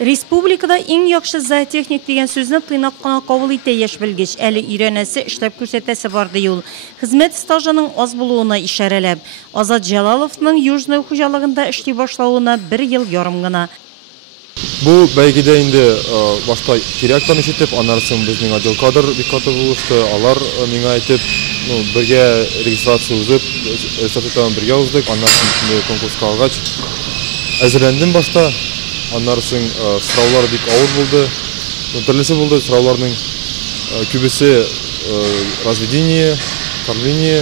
Республикада иң яхшы зоотехник деген сүзне тыйнак кына кабул итә яшь белгеч. Әле өйрәнәсе, эшләп күрсәтәсе барды юл. Хезмәт стажының аз булуына ишарәләп. Азат Җалаловның Южный хуҗалыгында эшли башлауына 1 ел ярым гына. Бу бәйгедә инде башта кирәк танышып, аннан соң безнең отдел кадр бик каты булышты. Алар миңа әйтеп, бергә регистрация узып, статутан бергә уздык. Аннан соң конкурска алгач әзерләндем башта. Аннан соң сораулар бик авыр булды. Төрлесе булды сорауларның. Күбесе разведение, кормление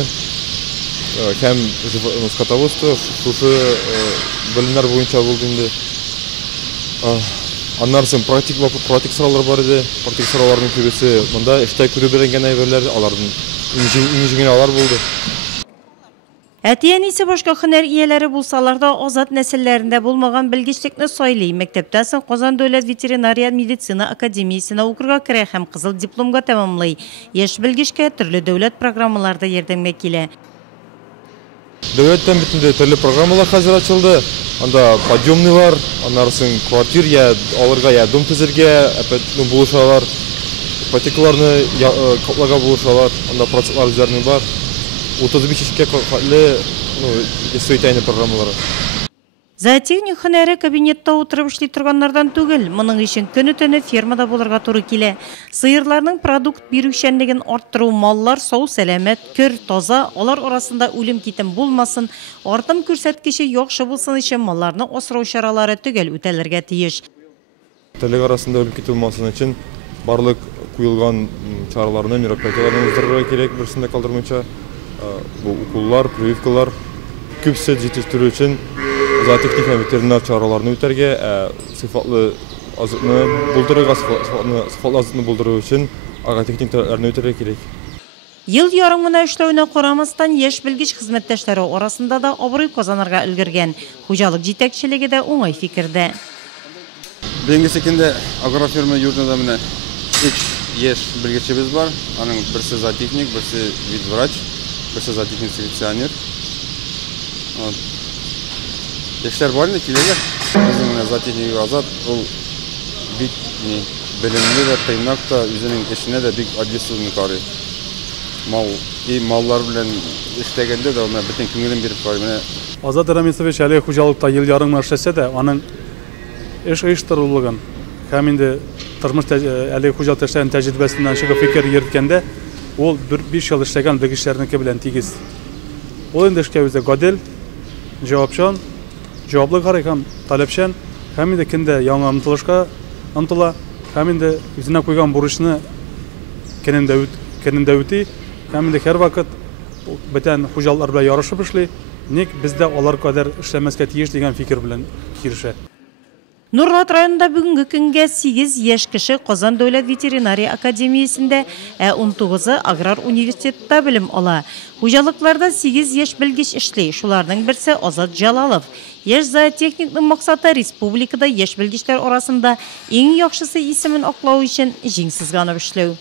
һәм скотоводство, шушы белемнәр буенча булды инде. Аннан соң практик сораулар бар иде. Практик сорауларның күбесе монда эштә күреп белгән әйберләр, аларның иң алар булды. Әтиянисе башка һөнәр ияләре булсалар да азат нәселләрендә булмаган белгечлекне сайлый. Мәктәптән соң Казан дәүләт ветеринария медицина академиясенә укырга керә һәм кызыл дипломга тәмамлый. Яшь белгечкә төрле дәүләт программаларда ярдәмгә килә. Дәүләттән битендә төрле программалар хәзер ачылды. Анда подъемный бар, аннан соң квартир я алырга я дом төзергә, булышалар. Ипотекаларны капларга булышалар. Анда процентлар үзләренең бар. 35-кә катлы, сөйтәйне программалары. Зоотехник һөнәре кабинетта утырып эшли торганнардан түгел, моның өчен көне-төне фермада булырга туры килә. Сыерларның продукт бирүчәнлеген арттыру, маллар сау, сәламәт, көр, таза, алар арасында үлем китем булмасын, артым күрсәткече яхшы булсын өчен малларны асрау чаралары төгәл үтәлергә тиеш. Тәлек арасында үлем китем булмасын өчен барлык куелган чараларны, мероприятияларны уздырырга кирәк, берсендә калдырмыйча. Бу укуллар, прививкалар күп сөт җитештерү өчен зоотехник һәм ветеринар чараларны үтәргә, сыйфатлы азыкны булдырырга, сыйфатлы азыкны булдыру өчен агротехник таләпләрне үтәргә кирәк. Ел ярым гына эшләүенә карамастан яшь белгеч хезмәттәшләре арасында да абруй казанырга өлгергән. Хуҗалык җитәкчелеге дә уңай фикердә. Бүгенге секендә агрофирма Южныйда менә 3 яшь белгечебез бар. Аның берсе зоотехник, берсе ветврач, берсе зоотехник селекционер. Яшьләр бар инде киләләр. Безнең зоотехник Азат, ул бик белемле дә, тыйнак та, үзенең эшенә дә бик ответственный карый. Маллар белән эшләгәндә дә ул бөтен күңелен биреп карый. Менә Азат Рамисович әле хуҗалыкта ел ярым эшләсә дә, аның эш оештырылыгын һәм инде тормыш әле хуҗалык эшләрен тәҗрибәсеннән чыгып фикер йөрткәндә, ул 5 ел эшләгән белгечләрнеке белән тигез. Ул инде эшкә үзе гадел, җавапчан, җаваплы карый һәм таләпчән, һәм инде кемдә яңа омтылышка омтыла, һәм инде үзенә куйган бурычны көнендә үти, һәм инде һәр вакыт бөтен хуҗалыклар белән ярышып эшли, ник бездә алар кадәр эшләмәскә тиеш дигән фикер белән кирешә. Нурлат районында бүгенге көнгә 8 яшь кеше Казан дәүләт ветеринария академиясендә, 19-ы аграр университетта белем ала. Хуҗалыкларда 8 яшь белгеч эшли, шуларның берсе Азат Җалалов. Яшь зоотехникның максаты республикада яшь белгечләр арасында иң яхшысы исемен аклау өчен җиңсез ганып эшләү.